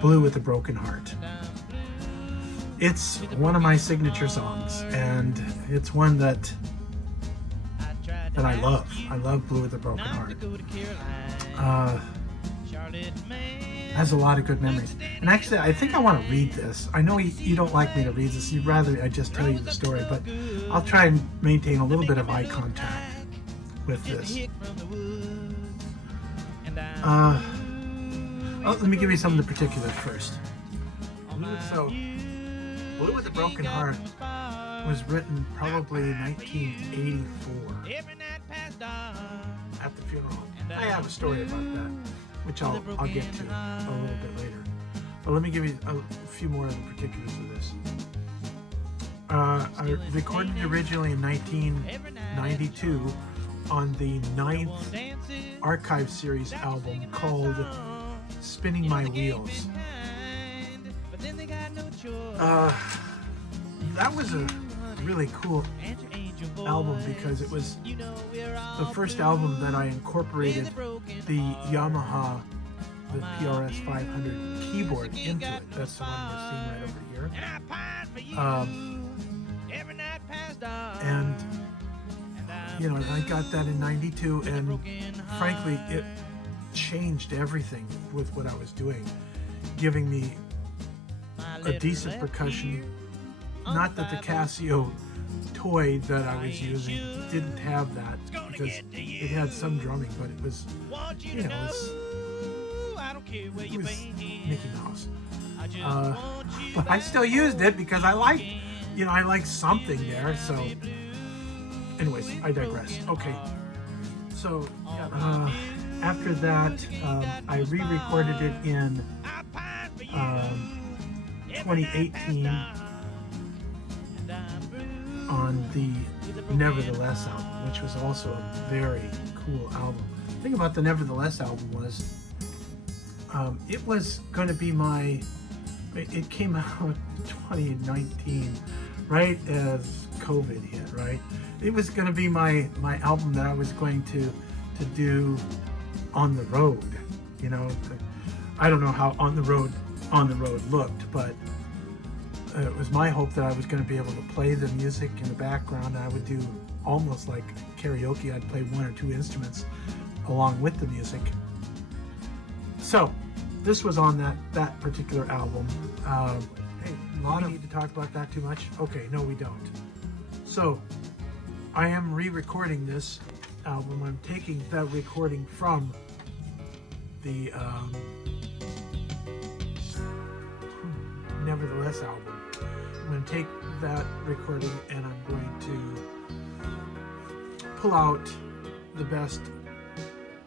Blue with a Broken Heart. It's one of my signature songs, and it's one that I love. I love Blue with a Broken Heart. Has a lot of good memories. And actually, I think I want to read this. I know you don't like me to read this. You'd rather I just tell you the story, but I'll try and maintain a little bit of eye contact with this. Let me give you some of the particulars first. So, Blue with a Broken Heart was written probably 1984 at the funeral. I have a story about that, which I'll get to a little bit later. But let me give you a few more of the particulars of this. I recorded originally in 1992 on the 9th Archive Series album called Spinning My Wheels. That was a really cool album because it was the first album that I incorporated the Yamaha, the PRS 500 keyboard into it. That's the one we're seeing right over here. And you know, I got that in 92, and frankly, it changed everything with what I was doing, giving me a decent percussion. Not that the Casio toy that I was using didn't have that, because it had some drumming, but it was, you know, it was Mickey Mouse. But I still used it because I like something there. So, anyways, I digress. Okay, so after that, I re-recorded it in 2018 on the Nevertheless album, which was also a very cool album. The thing about the Nevertheless album was it was going to be it came out 2019, right as COVID hit, right? It was going to be my album that I was going to do on the road. You know, I don't know how on the road looked, but it was my hope that I was going to be able to play the music in the background, and I would do almost like karaoke. I'd play one or two instruments along with the music. So this was on that particular album. Hey, a lot of need to talk about that too much? Okay, no, we don't. So I am re-recording this album. I'm taking that recording from the Nevertheless album. I'm going to take that recording and I'm going to pull out the best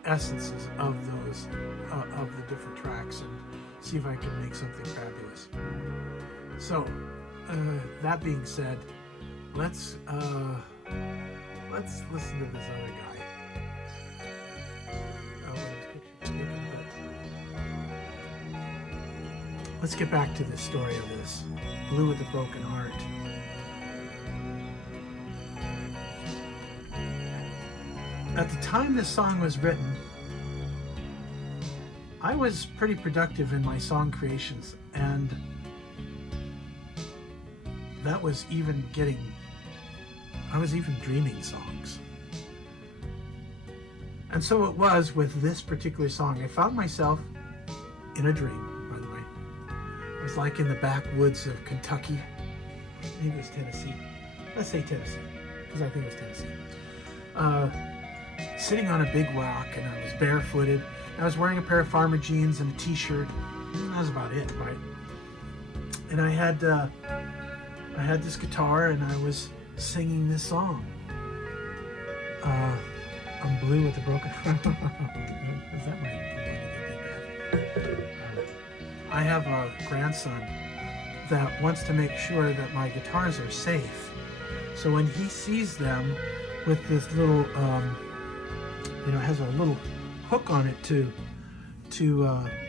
essences of those of the different tracks and see if I can make something fabulous. So that being said, let's listen to this other guy. Let's get back to the story of this Blue with a Broken Heart. At the time this song was written, I was pretty productive in my song creations, and that was I was even dreaming songs. And so it was with this particular song. I found myself in a dream, by the way. It was like in the backwoods of Kentucky. Maybe it was Tennessee. Let's say Tennessee, because I think it was Tennessee. Sitting on a big rock, and I was barefooted. I was wearing a pair of farmer jeans and a t-shirt. That was about it, right? And I had this guitar, and I was singing this song. I'm blue with a broken heart. Is that right? I have a grandson that wants to make sure that my guitars are safe. So when he sees them with this little, it has a little hook on it to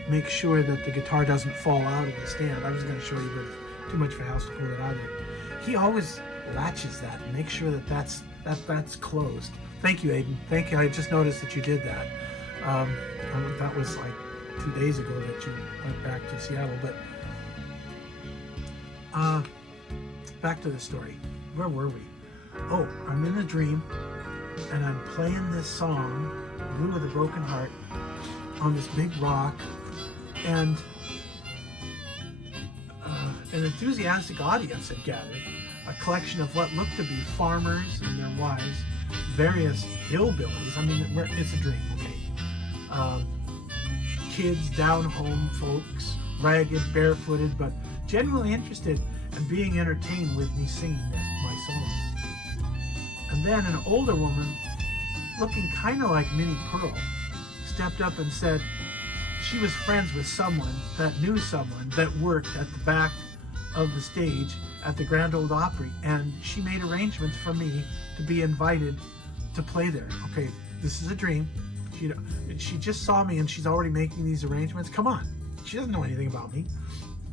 make sure that the guitar doesn't fall out of the stand. I was going to show you, but too much of a house to pull it out of there. He always latches that and makes sure that that's closed. Thank you, Aiden. Thank you. I just noticed that you did that. That was like 2 days ago that you went back to Seattle. But back to the story. Where were we? Oh, I'm in a dream, and I'm playing this song, Blue with a Broken Heart, on this big rock, and an enthusiastic audience had gathered, a collection of what looked to be farmers and their wives, various hillbillies. I mean, it's a dream, okay? Kids, down-home folks, ragged, barefooted, but genuinely interested in being entertained with me singing my song. And then an older woman, looking kind of like Minnie Pearl, stepped up and said she was friends with someone that knew someone that worked at the back of the stage at the Grand Ole Opry, and she made arrangements for me to be invited to play there. Okay, this is a dream. She just saw me and she's already making these arrangements. Come on, she doesn't know anything about me.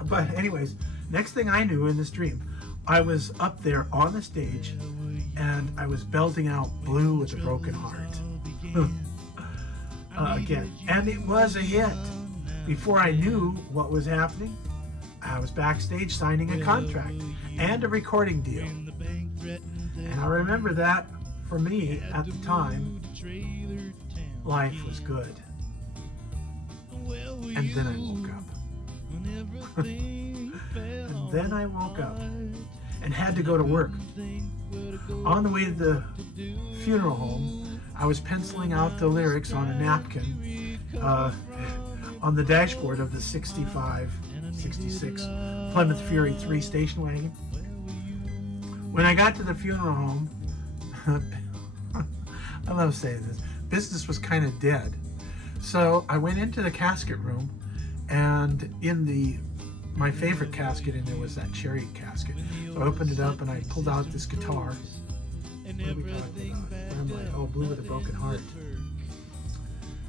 But anyways, next thing I knew in this dream, I was up there on the stage and I was belting out Blue with a Broken Heart again, and it was a hit. Before I knew what was happening, I was backstage signing a contract and a recording deal. And I remember that for me at the time, life was good. And then I woke up. And then I woke up and had to go to work. On the way to the funeral home, I was penciling out the lyrics on a napkin on the dashboard of the 65, 66 Plymouth Fury 3 station wagon. When I got to the funeral home, I love saying this, business was kind of dead. So I went into the casket room, and in my favorite casket in there was that cherry casket. So I opened it up and I pulled out this guitar. What are we talking about? I'm like, oh, Blue with a Broken Heart.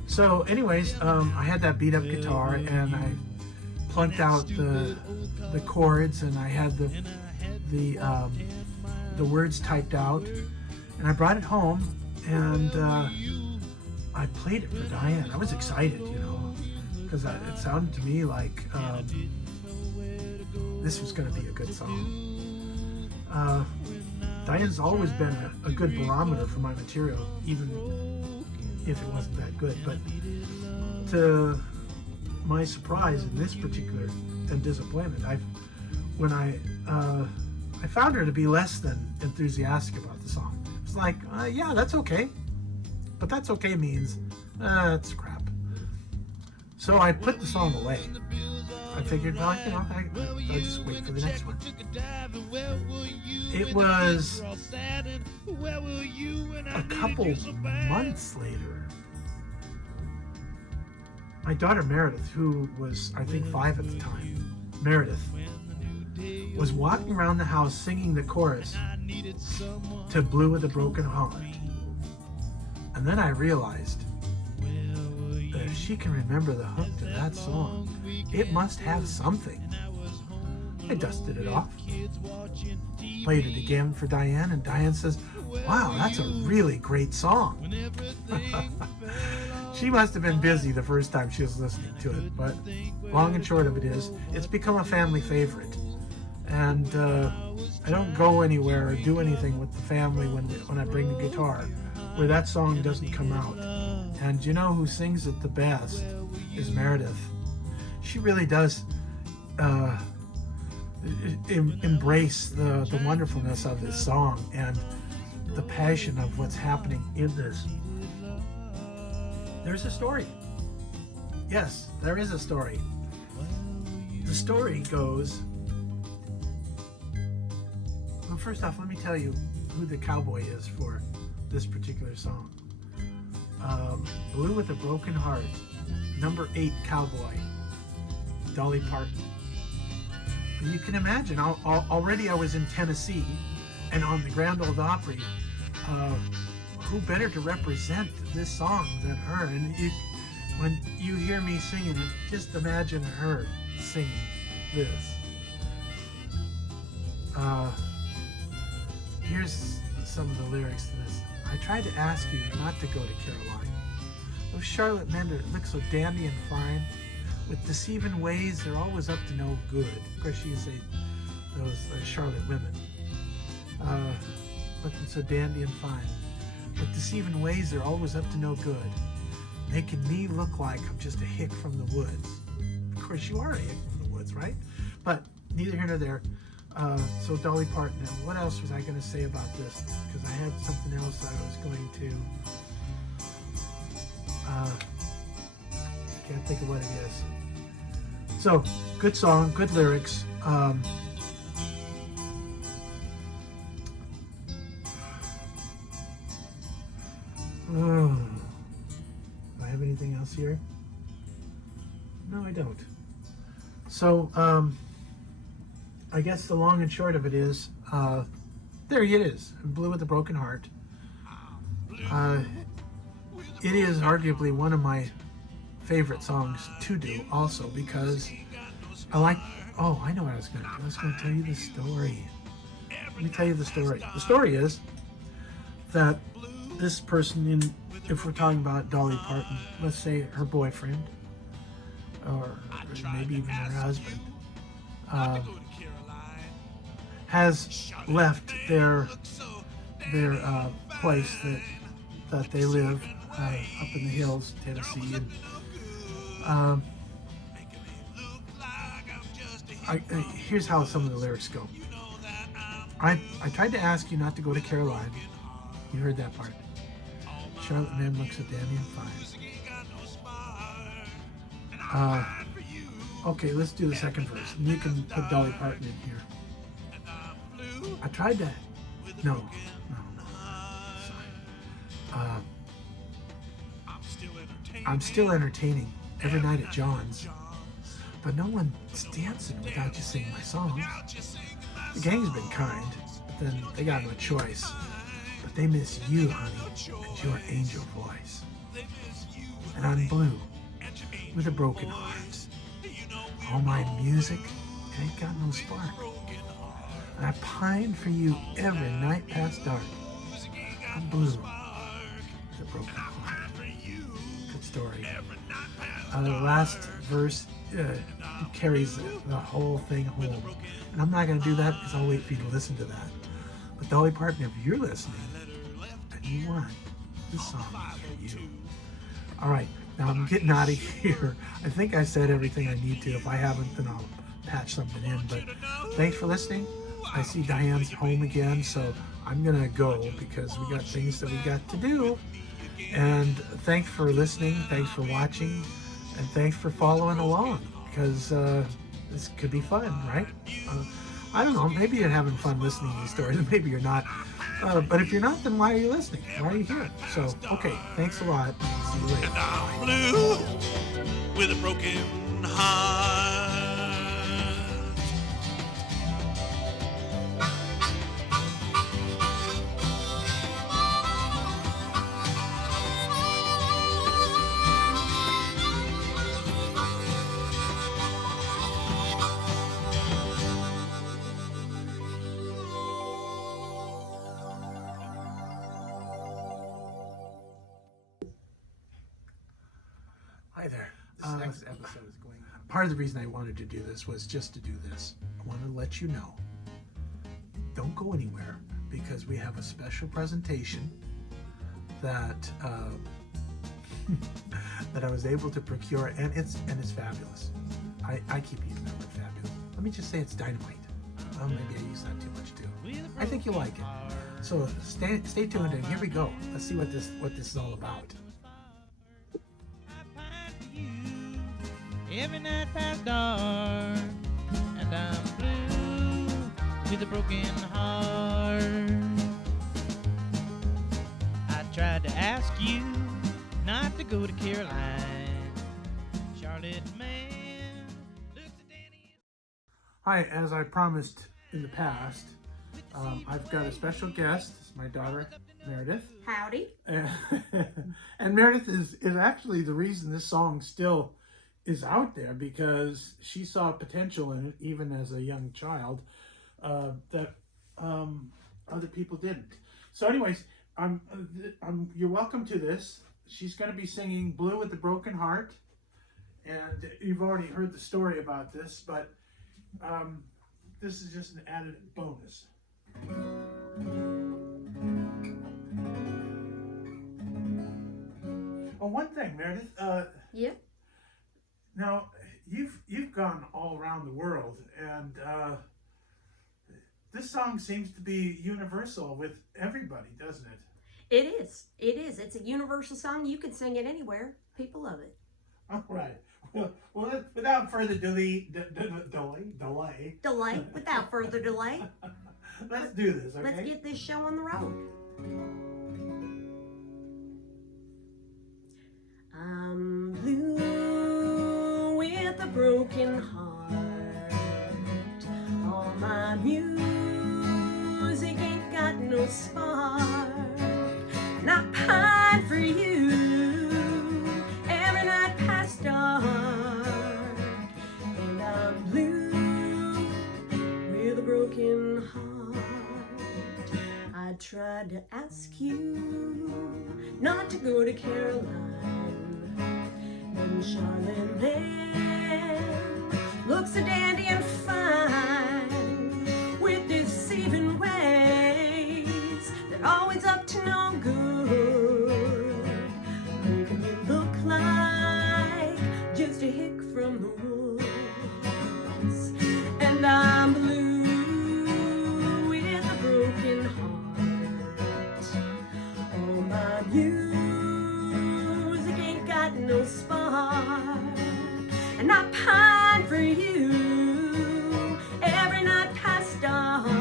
So anyways, I had that beat up guitar and I plunked out the chords, and I had the words typed out, and I brought it home, and I played it for Diane. I was excited, because it sounded to me like this was going to be a good song. Diane's always been a good barometer for my material, even if it wasn't that good. But to my surprise in this particular and disappointment, when I found her to be less than enthusiastic about the song. It's like, yeah, that's okay. But that's okay means, it's crap. So I put the song away. I figured, well, I'll just wait for the next one. It was a couple months later. My daughter Meredith, who was, I think, 5 at the time, Meredith, was walking around the house singing the chorus to Blue with a Broken Heart. And then I realized that if she can remember the hook to that song, it must have something. I dusted it off, played it again for Diane, and Diane says, wow, that's a really great song. She must have been busy the first time she was listening to it, but long and short of it is, it's become a family favorite. And I don't go anywhere or do anything with the family when I bring the guitar where that song doesn't come out. And you know who sings it the best is Meredith. She really does embrace the wonderfulness of this song and the passion of what's happening in this. There's a story. Yes, there is a story. The story goes, well, first off, let me tell you who the cowboy is for this particular song. Blue with a Broken Heart, number 8 cowboy, Dolly Parton. And you can imagine, already I was in Tennessee and on the Grand Ole Opry. Who better to represent this song than her? And when you hear me singing it, just imagine her singing this. Here's some of the lyrics to this. I tried to ask you not to go to Carolina. Those Charlotte men that look so dandy and fine, With deceiving ways, they're always up to no good. Of course, she used to say those Charlotte women. Looking so dandy and fine. With deceiving ways, they're always up to no good. Making me look like I'm just a hick from the woods. Of course, you are a hick from the woods, right? But neither here nor there. So Dolly Parton. Now, what else was I going to say about this? Because I had something else I was going to. Can't think of what it is. So, good song, good lyrics. Do I have anything else here? No, I don't. So, I guess the long and short of it is, there it is, Blue with a Broken Heart. It is arguably one of my favorite songs to do also because I like, oh, I know what I was going to do. I was going to tell you the story. Let me tell you the story. The story is that this person, if we're talking about Dolly Parton, let's say her boyfriend, or maybe even her husband, has left their place that they live up in the hills, Tennessee, and here's how some of the lyrics go. I tried to ask you not to go to Caroline. You heard that part. Charlotte man looks so dandy and fine. Okay, let's do the second verse. And you can put Dolly Parton in here. I tried to. No. Sorry. I'm still entertaining every night at John's, but no one's dancing without you singing my songs. The gang's been kind, but then they got no choice. But they miss you, honey, and your angel voice. And I'm blue with a broken heart. All my music ain't got no spark. And I pine for you every night past dark. I'm blue with a broken heart. Good story. The last verse carries the whole thing home. And I'm not going to do that because I'll wait for you to listen to that. But Dolly Parton, if you're listening and you want, this song is for you. All right, now I'm getting out of here. I think I said everything I need to. If I haven't, then I'll patch something in. But thanks for listening. I see Diane's home again, so I'm going to go because we got things that we got to do. And thanks for listening. Thanks for watching. And thanks for following along because this could be fun, right? I don't know. Maybe you're having fun listening to these stories. Maybe you're not. But if you're not, then why are you listening? Why are you here? So, okay. Thanks a lot. See you later. And I'm blue with a broken heart. Hi there. This next episode is going on. Part of the reason I wanted to do this was just to do this. I wanted to let you know. Don't go anywhere because we have a special presentation that that I was able to procure, and it's fabulous. I keep using that word fabulous. Let me just say it's dynamite. Maybe I use that too much too. I think you'll like it. So stay tuned, and here we go. Let's see what this is all about. Every night past dark, and I'm blue with a broken heart. I tried to ask you not to go to Caroline. Charlotte man looks at Danny. Hi, as I promised in the past, I've got a special guest. It's my daughter, Meredith. Howdy. And Meredith is actually the reason this song still is out there, because she saw potential in it even as a young child that other people didn't. So anyways, you're welcome to this. She's going to be singing Blue with the Broken Heart, And you've already heard the story about this, but this is just an added bonus. Oh, one thing, Meredith. Yep. Now, you've gone all around the world, and this song seems to be universal with everybody, doesn't it? It is. It is. It's a universal song. You can sing it anywhere. People love it. All right. Well, without further delay, Without further delay, let's do this, okay? let's get this show on the road. I'm blue with a broken heart. All my music ain't got no spark. And I pine for you every night past dark. And I'm blue with a broken heart. I tried to ask you not to go to Caroline, and Charlotte Man looks a dandy and fine, with deceiving ways that always up to no good, making me look like just a hick from the woods. And I'm blue with a broken heart. All my music ain't got no spark, and I pine for you every night past dark.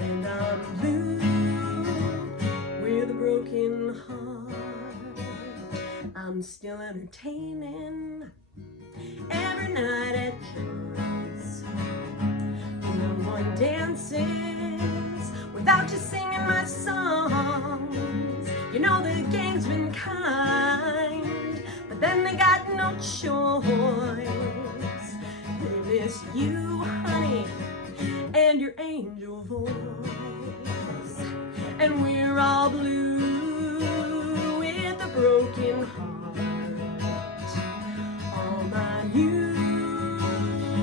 And I'm blue with a broken heart. I'm still entertaining every night at Joyce. No one dances without you singing my songs. You know the game's been kind, but then they got no choice. They miss you, honey, and your angel voice. And we're all blue with a broken heart. All my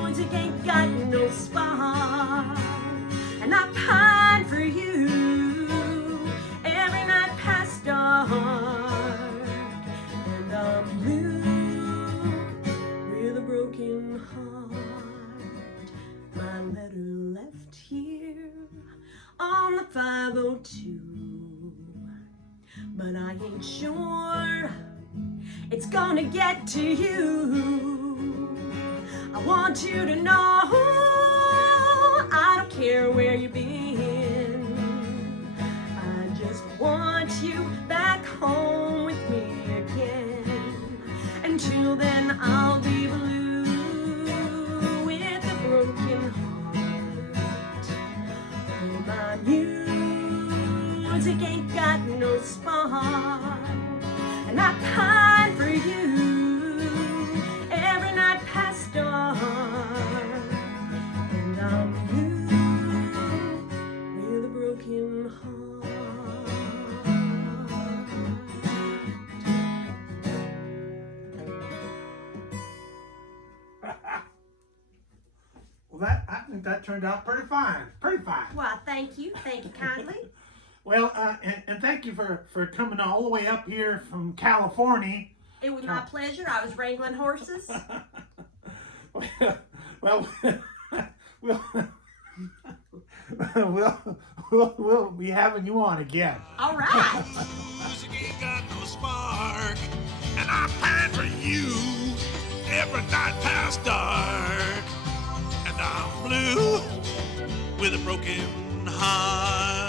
music ain't got no spark, and I pine for you every night past dark. And I'm blue with a broken heart. My letter left here on the 502, but I ain't sure it's gonna get to you. I want you to know I don't care where you've been. I just want you back home with me again. Until then I'll be blue with a broken heart. Oh, my music ain't got no spark, and I pine for you every night past dark. And I'm blue with a broken heart. Well, I think that turned out pretty fine. Pretty fine. Well, thank you kindly. Well, and thank you for coming all the way up here from California. It was my pleasure. I was wrangling horses. Well, we'll be having you on again. All right. Music ain't got no spark, and I pine for you every night past dark. And I'm blue with a broken heart.